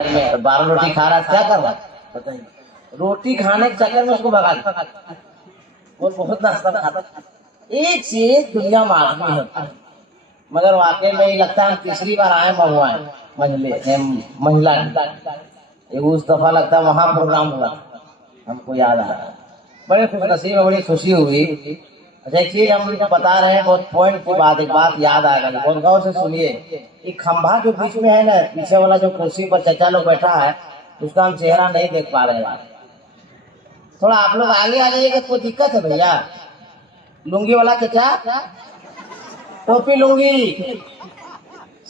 12 रोटी खा रहा, क्या कर रहा बताइए। रोटी खाने के चक्कर में उसको भगा दिया। वो बहुत नाश्ता खाता। एक चीज दुनिया में आदमी है, मगर वाकई में ये लगता है हम तीसरी बार आए महुआ महिला उस दफा लगता है वहां प्रोग्राम हुआ, हमको याद आ रहा है। बड़े खुश नसीब, बड़ी खुशी हुई। अच्छा एक चीज हम बता रहे हैं, बहुत पॉइंट की बात, एक बात याद आ गई, बहुत गौर से सुनिए। ये खंभा जो बीच में है ना, पीछे वाला जो कुर्सी पर चचा लोग बैठा है, उसका हम चेहरा नहीं देख पा रहे हैं। थोड़ा आप लोग आगे आ जाइएगा, कोई दिक्कत है भैया? लुंगी वाला चचा, टोपी लुंगी,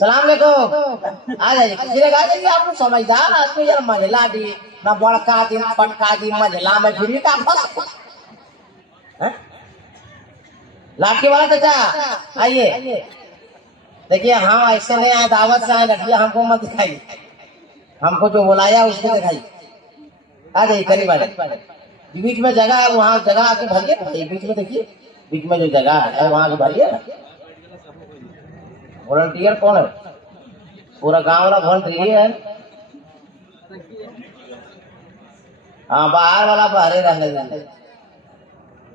सलाम अलैकुम, आ जाइए। किसी ने कहा कि आप लोग समझदार आदमी, यार मझला दी ना बड़का दिन फटका दी, मझला में फिर का फंस। लाठी वाला चाचा आइए, देखिए हम ऐसे नहीं आए, दावत से आए, लठिया हमको मत दिखाई, हमको जो बुलाया उसको दिखाई। आ जाइए करीब आ जाइए, बीच में जगह है, वहाँ जगह आके भरिए। बीच में देखिए, बीच में जो जगह है वहाँ आके भरिए ना। वॉलंटियर कौन है? पूरा गांव वाला वॉलंटियर है। हाँ, बाहर वाला बाहर रहने देंगे,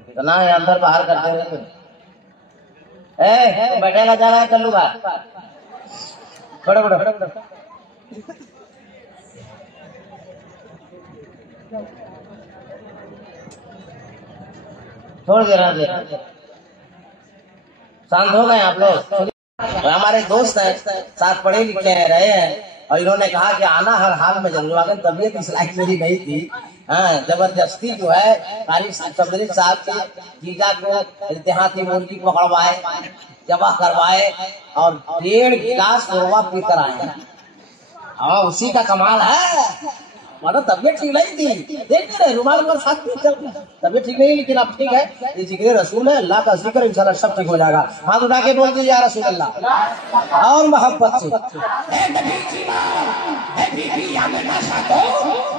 इतना अंदर बाहर करते रहते। तो बैठेगा जा रहा है कल्लू बाहर, बड़े बड़े छोड़ दे रहा, शांत हो गए आप लोग। हमारे दोस्त हैं, साथ पढ़े लिखे हैं, रहे हैं, और इन्होंने कहा कि आना हर हाल में जरूर। अगर तबीयत इस लायक मेरी नहीं थी, हाँ, जबरदस्ती जो है कारी सबरी साहब के जीजा को देहाती मुर्गी पकड़वाए, जबा करवाए, और 1.5 गिलास शोरबा पीकर आए। हाँ, उसी का कमाल है। मानो तबियत ठीक नहीं थी, देख रहे रुमाल पर साथ में चल, तबियत ठीक नहीं, लेकिन अब ठीक है। ये जिक्र रसूल है, अल्लाह का जिक्र, इंशाल्लाह सब ठीक हो जाएगा। हाथ उठा के बोल दीजिए या रसूल अल्लाह, और मोहब्बत से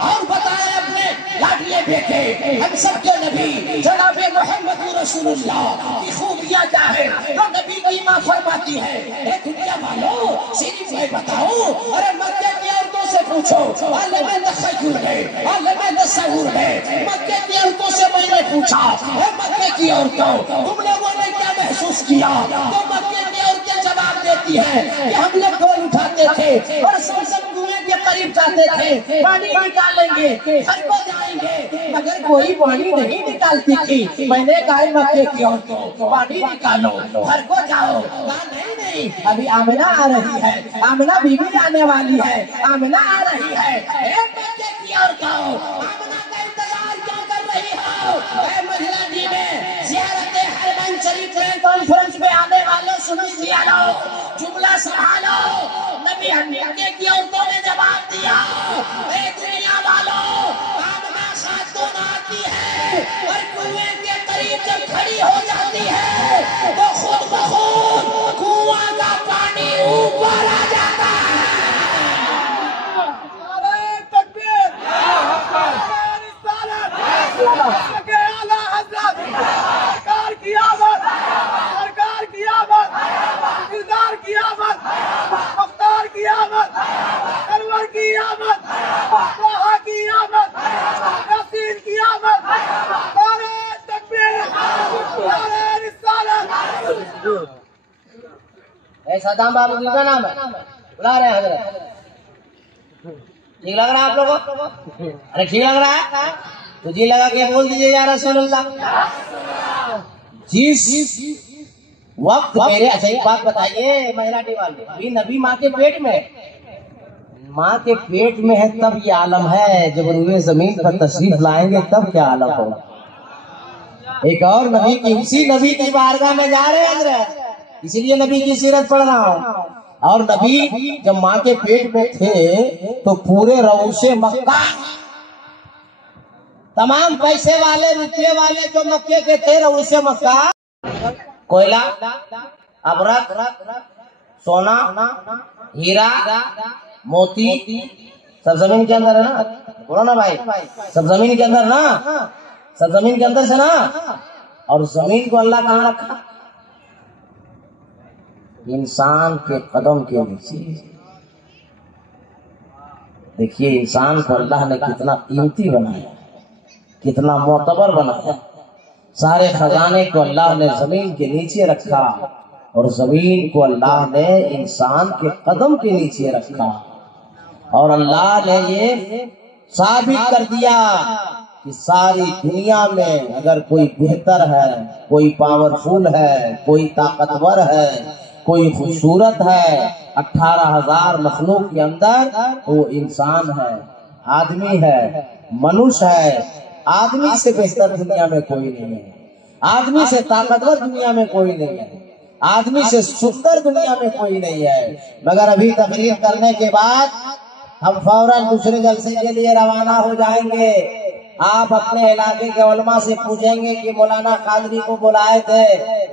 और बताए अपने लाडले बेटे हम सबके नबी जनाब मोहम्मद रसूलुल्लाह की खूबियां क्या है, तो नबी की मां फरमाती है, ए दुनिया वालों सिर्फ मैं बताऊं, अरे मक्के की औरतों से पूछो, आलम तखय्युल में, आलम तसव्वुर में, मक्के की औरतों से मैंने पूछा, ए मक्के की औरतों तुम लोगों ने क्या महसूस किया? तो मक्के की औरतें जवाब देती है कि हम लोग ढोल उठाते थे और समसम कुएं के करीब जाते थे, पानी निकालेंगे, घर को जाएंगे, मगर कोई पानी नहीं निकालती थी। मैंने कहा मक्के की औरतों पानी निकालो, घर को जाओ। नहीं नहीं, अभी आमिना आ रही है, आमिना बीबी आने वाली है, आमिना आ रही है। मक्के की औरतों आमिना का इंतजार क्या कर रही हो? महिला जी में ज़ियारत हरम शरीफ में कॉन्फ्रेंस में आने वालों सुनिए लो, जुमला संभालो। नबी मक्के की औरतों ने जवाब दिया, ए दुनिया वालों, आमिना खातून आती है और कुएं के करीब जब खड़ी हो जाती है तो खुद ब खुद कुआं का पानी ऊपर आ जाता है। नारे तकबीर, नारे रिसालत, के आला हज़रत, सरकार की आमद, सरकार की आमद, दिलदार की आमद, मुख्तार की आमद, सरवर की आमद, तोहा की आमद, यासीन की आमद। नारे तकबीर, नारे रिसालत। सदाम बाबू जी का नाम है, बुला रहे हैं हजरत। ठीक लग रहा है आप लोगों को? अरे ठीक लग रहा है तो जी लगा के बोल दीजिए या रसूलुल्लाह। जिस वक्त मेरे, अच्छा एक बात बताइए महिलाटी वाले, अभी नबी माँ के पेट में, माँ के पेट में है तब ये आलम है, जब रूए जमीन पर तशरीफ लाएंगे तब क्या आलम होगा। एक और नबी की, उसी नबी की बारगाह में जा रहे हैं हजरत, इसीलिए नबी की सीरत पढ़ रहा हूँ। और नबी जब माँ के पेट में थे तो पूरे रऊसे मक्का, तमाम पैसे वाले रुपये वाले जो मक्के के थे, रऊसे मक्का, कोयला, अबरक, सोना, हीरा, मोती, सब जमीन के अंदर है ना। बोलो ना भाई, सब जमीन के अंदर ना, सब जमीन के अंदर से ना। और जमीन को अल्लाह कहाँ रखा? इंसान के कदम के नीचे। देखिए इंसान को अल्लाह ने कितना कीमती बनाया, कितना मोतबर बनाया। सारे खजाने को अल्लाह ने जमीन के नीचे रखा और जमीन को अल्लाह ने इंसान के कदम के नीचे रखा। और अल्लाह ने ये साबित कर दिया कि सारी दुनिया में अगर कोई बेहतर है, कोई पावरफुल है, कोई ताकतवर है, कोई खूबसूरत है 18,000 मखलूक के अंदर, वो इंसान है, आदमी है, मनुष्य है। आदमी से बेहतर दुनिया में कोई नहीं है, आदमी से ताकतवर दुनिया में कोई नहीं है, आदमी से सुंदर दुनिया में कोई नहीं है। मगर अभी तकरीर करने के बाद हम फौरन दूसरे जलसे के लिए रवाना हो जाएंगे। आप अपने इलाके के उलमा से पूछेंगे कि मौलाना कादरी को बुलाए थे,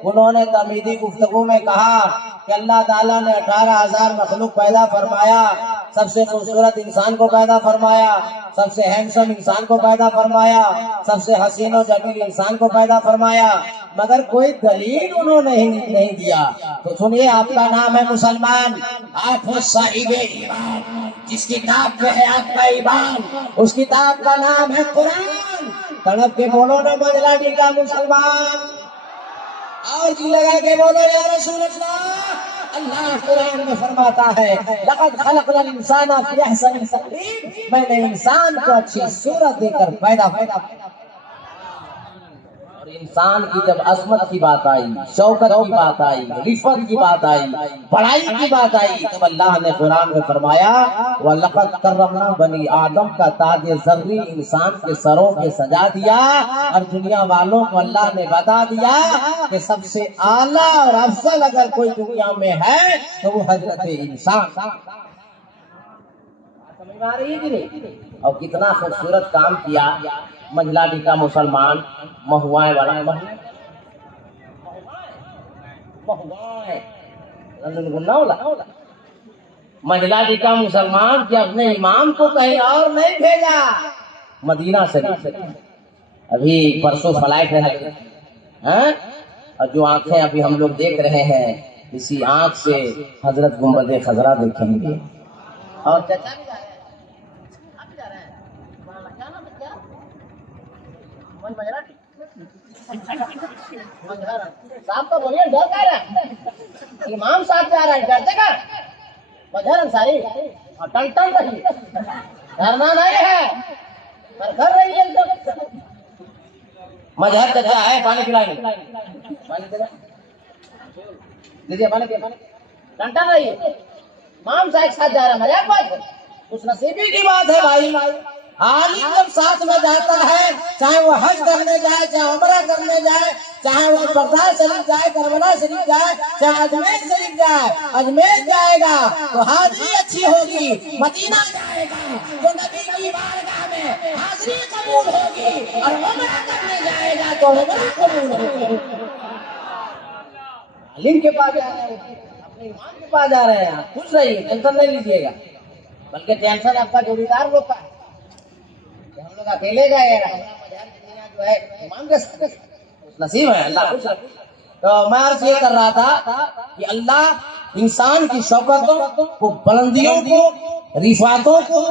उन्होंने तमीदी गुफ्तगू में कहा कि अल्लाह ताला ने 18,000 मखलूक पैदा फरमाया, सबसे खूबसूरत इंसान को पैदा फरमाया, सबसे हैंडसम इंसान को पैदा फरमाया, सबसे हसीन और जमील इंसान को पैदा फरमाया, मगर कोई दलील उन्होंने नहीं दिया। तो सुनिए, आपका नाम है मुसलमान, आप हो साहिब ईमान। जिस किताब पे है आपका ईमान, उस किताब का नाम है कुरान। तड़प के बोलो ना मंझला टीका मुसलमान, और जी लगा के बोलो या रसूल अल्लाह। अल्लाह कुरान में फरमाता है, लक़द खलक़नल इंसाना फी अहसनि तक़वीम, मैंने इंसान को अच्छी सूरत देकर पैदा और इंसान की जब अजमत की बात आई, शौकत की बात आई, रिफत की बात आई, बड़ाई की बात आई, तब अल्लाह ने कुरान में फरमाया वलक़द कररमना बनी आदम का ताज ज़र्री इंसान के सरों पे सजा दिया। और दुनिया वालों को अल्लाह ने बता दिया कि सबसे आला और अफजल अगर कोई दुनिया में है तो वो हजरत इंसान। समझ में आ रही है कि नहीं? और कितना खूबसूरत काम किया मंझला टीका मुसलमान, महुआए वाला मंझला टीका मुसलमान कि अपने इमाम को कहीं और नहीं भेजा, मदीना शरीफ। अभी परसों फ्लाइट है, और जो आंखें अभी हम लोग देख रहे हैं, इसी आंख से हजरत गुंबद खजरा देखेंगे। और चाचा भी जा रहे हैं, आप भी जा रहे हैं, क्या नाम है, क्या साहब का बोलिए, डर क्या रहा है? इमाम साहब जा रहा है, डरते का मजहर अंसारी और टन टन रही, डरना नहीं है, पर कर रही है मजहर। चाचा है, पानी पिलाएंगे, पानी पिला लीजिए, पानी टन टन रही है। इमाम साहब साथ जा रहा है, मजाक बात है, कुछ नसीबी की बात है भाई। आलिम जब साथ में जाता है, चाहे वो हज करने जाए, चाहे उमरा करने जाए, चाहे वो बगदाद शरीफ जाए, करबला शरीफ जाए, चाहे अजमेर शरीफ जाए, अजमेर जाएगा तो हाजिरी अच्छी होगी, मदीना जाएगा तो नबी की बारगाह में हाजिरी कबूल होगी, और उमरा करने जाएगा तो उमरा कबूल होगी। आलिम के पास जा रहे हैं, अपने इमाम के पास जा रहे हैं, आप खुश रहिए, टेंशन नहीं लीजिएगा, बल्कि टेंशन आपका जोड़ीदार लोग का, हम लोग अकेले गए, जो है इमाम के साथ नसीब है, अल्लाह खुश रखे। तो मैं अर्ज ये कर रहा था कि अल्लाह इंसान की शौकतों को, बुलंदियों को, रिफातों को,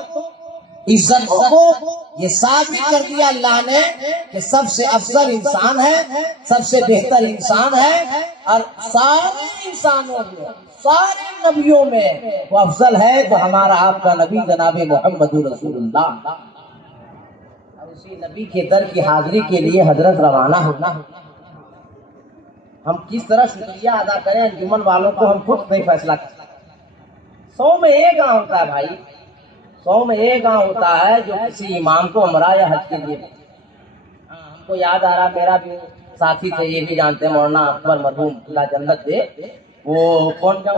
इज्जतों को ये साबित कर दिया अल्लाह ने कि सबसे अफजल इंसान है, सबसे बेहतर इंसान है, और सारे इंसानों में, सारे नबियों में वो अफजल है तो हमारा आपका नबी जनाब मोहम्मद रसूलुल्लाह। उसी नबी के दर की हाजिरी के लिए हजरत रवाना होना। हम किस तरह शुक्रिया अदा करें अंजुमन वालों को, हम खुद नहीं फैसला कर सकते। 100 में एक गांव होता है भाई, 100 में एक गांव होता है जो किसी इमाम को उमरा या हज के लिए। हमको याद आ रहा, मेरा भी साथी थे, ये भी जानते हैं, मौलाना अकबर मरहूम अल्लाह जन्नत दे, वो कौन क्या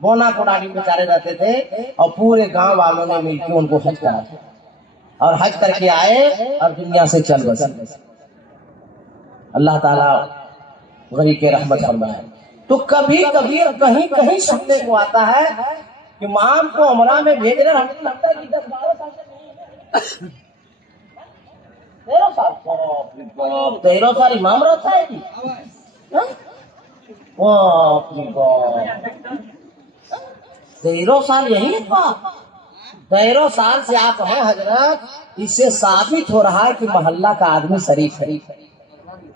बोना कोडाली बेचारे रहते थे, और पूरे गांव वालों ने मिलकर उनको हज करा, और हज करके आए और दुनिया से चल बसे। अल्लाह ताला गरीब के रहमत फरमाए। तो कभी कभी कहीं कहीं सुनने को आता है कि इमाम को उमरा में भेज रहे, हमें लगता है कि 10-12 साल से नहीं है, 13 साल इमाम रहता है जी। 13 سال یہی تھا. 13 سال سے آپ ہیں حضرت. اس سے ثابت ہو رہا ہے کہ محلہ کا آدمی شریف ہے.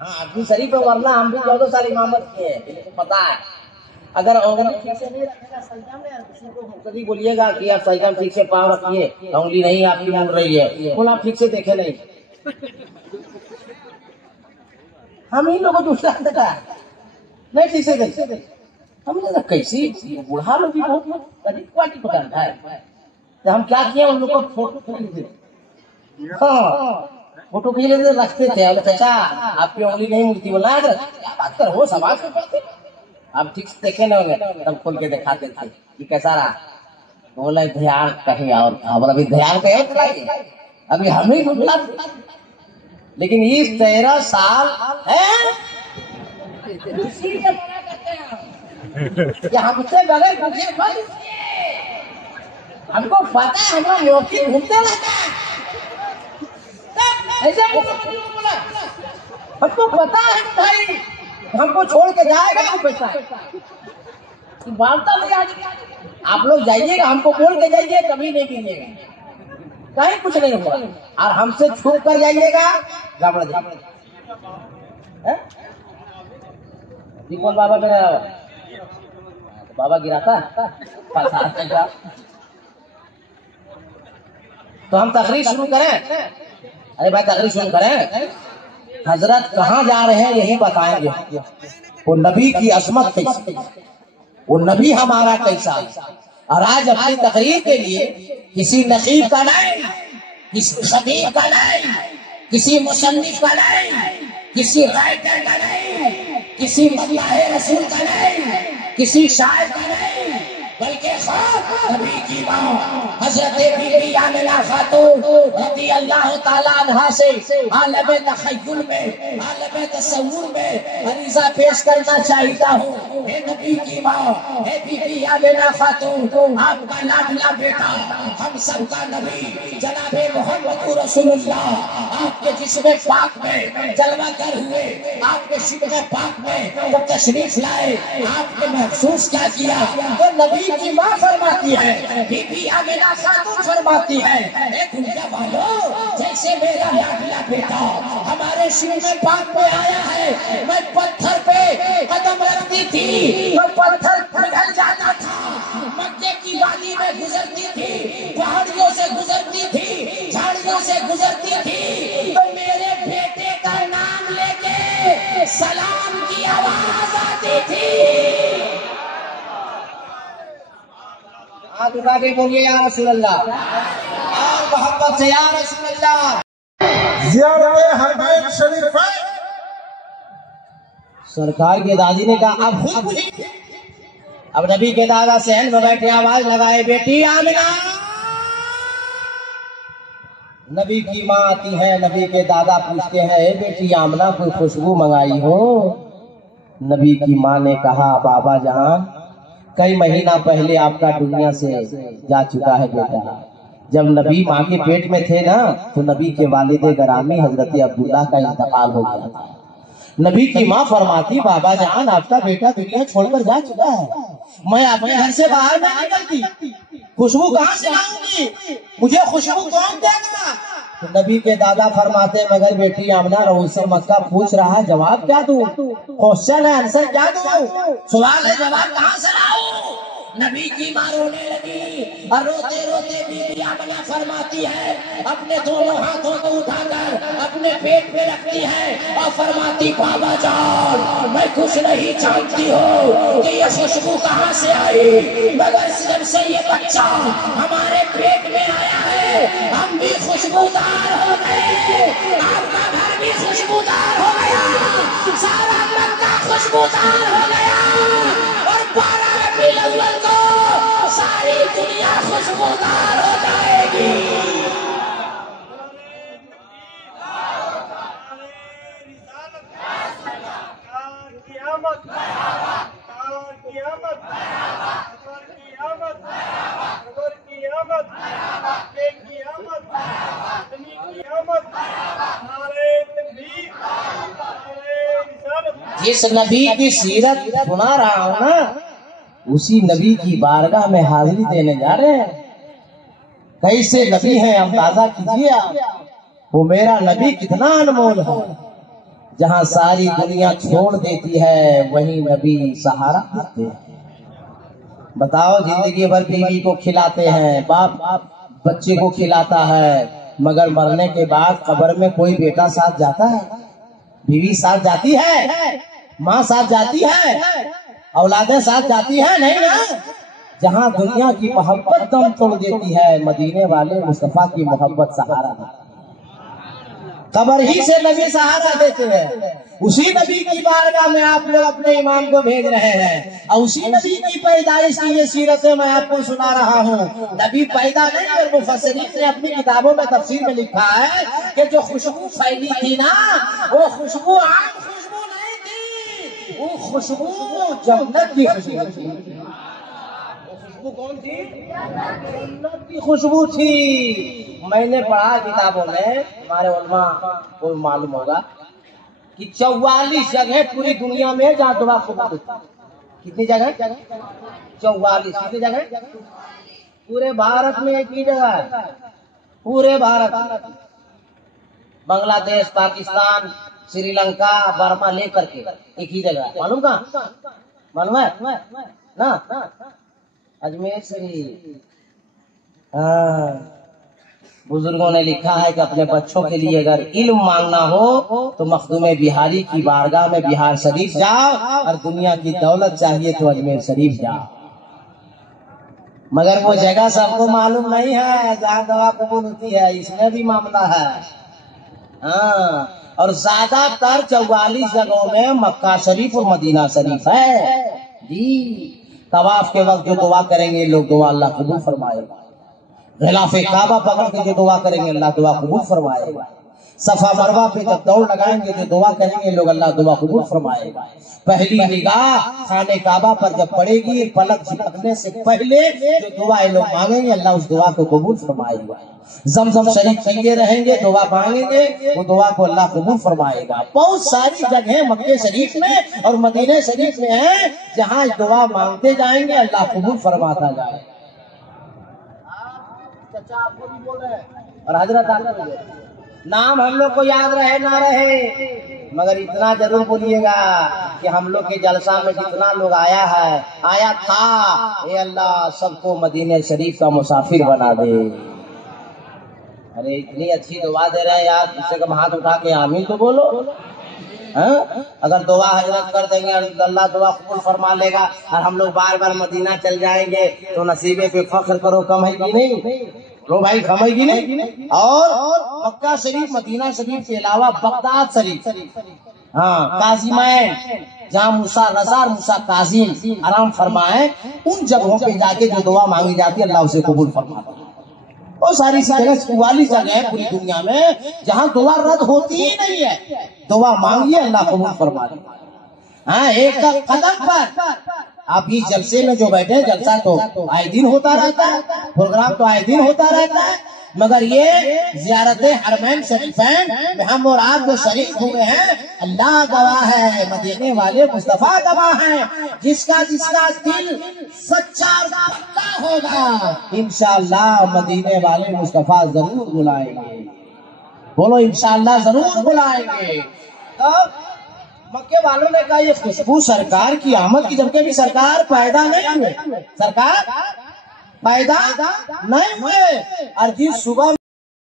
ہاں آدمی شریف ہے, ورنہ ہم بھی 14 سال امامت کیے ہیں, پتا ہے. اگر ٹھیک سے نہیں رکھے گا سجدہ میں, کسی کو کبھی بولیے گا کہ آپ سجدہ میں ٹھیک سے پاؤں رکھیے, انگلی نہیں آپ کی مڑ رہی ہے, بول آپ ٹھیک سے دیکھے نہیں. ہم ہی لوگوں دوسرا دیکھا نہیں ٹھیک سے دیکھتے. ہم نے کیسی بوڑھا لوگ بھی بہت کوالٹی پکڑتا ہے. ہم کیا کیا ان لوگ کو فوٹو کھینچ لیتے. ہاں فوٹو کھینچ لیتے رکھتے تھے. چچا آپ کی انگلی نہیں ملتی, بولنا کیا بات کر وہ سماج میں پڑھتے. آپ ٹھیک سے دیکھے نہ ہوں گے تب کھول کے دکھاتے تھے کہ کیسا رہا. بولا دھیان کہیں اور تھا. بولا ابھی دھیان کہیں لائیے, ابھی ہم ہی بلا. لیکن اس 13 سال ہے کہ ہم سے بغیر پوچھے بند. ہم کو پتا ہے ہمارا موقع گھومتے رہتا ہے. ایسا بولا ہم کو پتا ہے بھائی ہم کو چھوڑ کے جائے گا پیسہ بانٹتا نہیں. آپ لوگ جائیے گا, ہم کو بول کے جائیے, کبھی نہیں کیجیے گا, کہیں کچھ نہیں ہوا. اور ہم سے چھوٹ کر جائیے گا گڑبڑ جائے. کون بابا میرا بابا گراتا تو ہم تقریر شروع کریں. ارے بھائی تقریر شروع کریں. حضرت کہاں جا رہے ہیں یہی بتائیں گے. وہ نبی کی عظمت کیسی, وہ نبی ہمارا کیسا. اور آج اپنی تقریر کے لیے کسی نقیب کا نہیں, کسی خطیب کا نہیں, کسی مصنف کا نہیں, کسی رائٹر کا نہیں, کسی مداح رسول کا نہیں, کسی شاعر کا نہیں, بلکہ خود نبی کی ماں حضرت بی بی آمنہ خاتون رضی اللہ تعالیٰ عنہا سے عالم تخیل میں, عالم تصور میں عریضہ پیش کرنا چاہتا ہوں. اے نبی کی ماں, اے بی بی آمنہ خاتون, آپ کا لاڈلا بیٹا, ہم سب کا نبی جناب محمد رسول اللہ آپ کے جسم پاک میں جلوہ گر ہوئے, آپ کے شکم پاک میں جب تشریف لائے, آپ نے محسوس کیا کیا. تو نبی کی ماں فرماتی ہے, بی بی آمنہ خاتون فرماتی ہے, اے دنیا والو جیسے میرا لاڈلا بیٹا ہمارے شکم پاک میں آیا ہے, میں پتھر پہ قدم رکھتی تھی تو پتھر پگھل جاتا تھا. مکے کی وادی میں گزرتی تھی, پہاڑیوں سے گزرتی تھی, جھاڑیوں سے گزرتی تھی, تو میرے بیٹے کا نام لے کے سلام کی آواز آتی تھی. ہاتھ اٹھا کے بولیے یا رسول اللہ, اور محبت سے یا رسول اللہ. زیارت حرمین شریفین. سرکار کے دادی نے کہا اب خود بھی, اب نبی کے دادا صحن میں بیٹھے آواز لگائے, بیٹی آمنہ. نبی کی ماں آتی ہے, نبی کے دادا پوچھتے ہیں, اے بیٹی آمنہ کوئی خوشبو منگائی ہو؟ نبی کی ماں نے کہا بابا جان کئی مہینہ پہلے آپ کا دنیا سے جا چکا ہے بیٹا. جب نبی ماں کے پیٹ میں تھے نا تو نبی کے والد گرامی حضرت عبداللہ کا انتقال ہو گیا تھا. نبی کی ماں فرماتی بابا جان آپ کا بیٹا دنیا چھوڑ کر جا چکا ہے, میں اپنے گھر سے باہر نہ نکلتی, خوشبو کہاں سے لاؤں گی, مجھے خوشبو کون دے گا؟ تو نبی کے دادا فرماتے مگر بیٹی آمنہ رئیس مکہ پوچھ رہا ہے جواب کیا دوں, کوشچن ہے آنسر کیا دوں, سوال ہے جواب کہاں سے لاؤں. نبی کی ماں رونے لگی اور روتے روتے بی بی آمنہ فرماتی ہے, اپنے دونوں ہاتھوں کو اٹھا کر اپنے پیٹ پہ رکھتی ہے اور فرماتی بابا جان میں کچھ نہیں جانتی ہوں کہ یہ خوشبو کہاں سے آئی, مگر جب سے یہ بچہ ہمارے پیٹ میں آیا ہے ہم بھی خوشبودار ہو گئے, آپ کا گھر بھی خوشبودار ہو گیا, سارا مکہ خوشبودار ہو گیا, اور 12 ربیع الاول کو ساری دنیا خوشبودار ہو جائے گی. جس نبی کی سیرت سنا رہا ہوں نا اسی نبی کی بارگاہ میں حاضری دینے جا رہے ہیں. کیسے نبی ہیں اندازہ کیجیے آپ. وہ میرا نبی کتنا انمول ہے. جہاں ساری دنیا چھوڑ دیتی ہے وہیں نبی سہارا دیتے ہیں. بتاؤ, زندگی بھر بیوی کو کھلاتے ہیں, باپ بچے کو کھلاتا ہے, مگر مرنے کے بعد قبر میں کوئی بیٹا ساتھ جاتا ہے؟ بیوی ساتھ جاتی ہے؟ ماں ساتھ جاتی ہے؟ اولادیں ساتھ جاتی ہیں؟ نہیں نا. جہاں دنیا کی محبت دم توڑ دیتی ہے مدینے والے مصطفیٰ کی محبت سہارا دیتی ہے. قبر ہی سے نبی سہارا دیتے ہیں. اسی نبی کی بارگاہ میں آپ لوگ اپنے امام کو بھیج رہے ہیں, اور اسی نبی کی پیدائش کی یہ سیرتیں میں آپ کو سنا رہا ہوں. نبی پیدا نہیں, اور مفسرین نے اپنی کتابوں میں تفسیر میں لکھا ہے کہ جو خوشبو پھیلی تھی نا, وہ خوشبو عام خوشبو نہیں تھی, وہ خوشبو جنت کی خوشبو تھی. خوشبو کون تھی؟ جنت کی خوشبو تھی. میں نے پڑھا کتابوں میں, ہمارے علماء کو معلوم ہوگا کہ 44 جگہ پوری دنیا میں جہاں دعا قبول ہوتی ہے. کتنی جگہ؟ 44. کتنی جگہ؟ پورے بھارت میں ایک ہی جگہ ہے. پورے بھارت, بنگلہ دیش, پاکستان, سری لنکا, برما لے کر کے ایک ہی جگہ ہے. معلوم کہاں؟ معلوم ہے نا؟ اجمیر شریف. ہاں, بزرگوں نے لکھا ہے کہ اپنے بچوں کے لیے اگر علم مانگنا ہو تو مخدوم بہاری کی بارگاہ میں بہار شریف جاؤ, اور دنیا کی دولت چاہیے تو اجمیر شریف جاؤ. مگر وہ جگہ سب کو معلوم نہیں ہے جہاں دعا قبول ہوتی ہے. اس میں بھی معاملہ ہے. ہاں, اور زیادہ تر 44 جگہوں میں مکہ شریف اور مدینہ شریف ہے. جی, طواف کے وقت جو دعا کریں گے لوگ دعا اللہ قبول فرمائے گا. غلاف کعبہ پکڑ کے جو دعا کریں گے اللہ دعا قبول فرمائے گا. صفا مروہ پہ جب دوڑ لگائیں گے جو دعا کریں گے لوگ اللہ دعا قبول فرمائے گا. پہلی نگاہ خانے کعبہ پر جب پڑے گی, پلک جھپکنے سے پہلے جو دعا لوگ مانگیں گے اللہ اس دعا کو قبول فرمائے گا. زمزم شریف پیتے رہیں گے, دعا مانگیں گے, وہ دعا کو اللہ قبول فرمائے گا. بہت ساری جگہیں مکہ شریف میں اور مدینہ شریف میں ہیں جہاں دعا مانگتے جائیں گے اللہ قبول فرماتا جائے گا. آپ کو بھی بول رہے ہیں اور حضرت نام ہم لوگ کو یاد رہے نہ رہے, مگر اتنا ضرور بولیے گا کہ ہم لوگ کے جلسہ میں جتنا لوگ آیا تھا, اے اللہ سب کو مدینہ شریف کا مسافر بنا دے. ارے اتنی اچھی دعا دے رہے ہیں یار, کم سے کم ہاتھ اٹھا کے آمین تو بولو. اگر دعا حضرت کر دیں گے اللہ دعا قبول فرما لے گا, اور ہم لوگ بار بار مدینہ چل جائیں گے تو نصیبے پہ فخر کرو, کم ہے کہ نہیں؟ رو بھائی, کم ہے کہ نہیں؟ اور مکہ شریف, مدینہ شریف کے علاوہ بغداد شریف, ہاں, کاظمین جہاں موسیٰ رضا اور موسیٰ کاظم آرام فرمائے, ان جگہوں پہ جا کے جو دعا مانگی جاتی ہے اللہ اسے قبول فرماتا ہے. اور ساری جگہ 44 جگہ ہے پوری دنیا میں جہاں دعا رد ہوتی ہی نہیں ہے. دعا مانگیے اللہ قبول فرما دے. ہاں, ایک قدم پر آپ اس جلسے میں جو بیٹھے, جلسہ تو آئے دن ہوتا رہتا ہے, پروگرام تو آئے دن ہوتا رہتا ہے, مگر یہ زیارت حرمین شریفین میں ہم اور آپ جو شریک ہوئے ہیں اللہ گواہ ہے, مدینے والے مصطفیٰ گواہ ہیں. جس کا دل سچا اور پکا ہوگا انشاءاللہ مدینے والے مصطفیٰ ضرور بلائیں گے. بولو انشاءاللہ ضرور بلائیں گے. تب مکے والوں نے کہا یہ خوشبو سرکار کی آمد کی, جبکہ بھی سرکار پیدا نہیں ہوئے, سرکار پیدا نہیں ہوئے. اور جس صبح